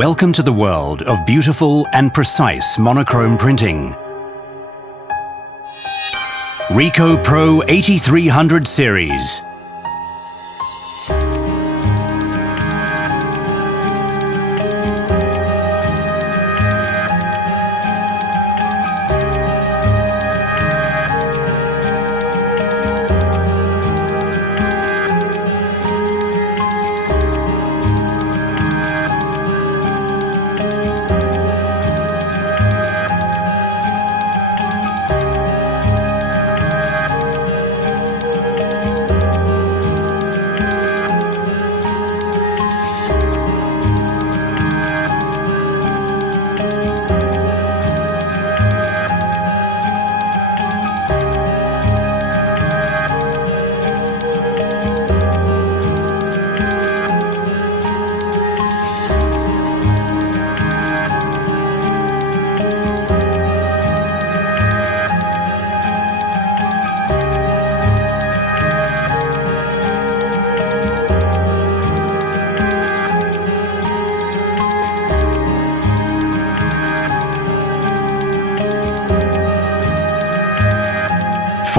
Welcome to the world of beautiful and precise monochrome printing. RICOH Pro 8300 series.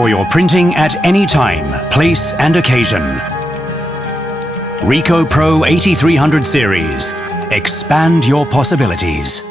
For your printing at any time, place and occasion. RICOH Pro 8300 series. Expand your possibilities.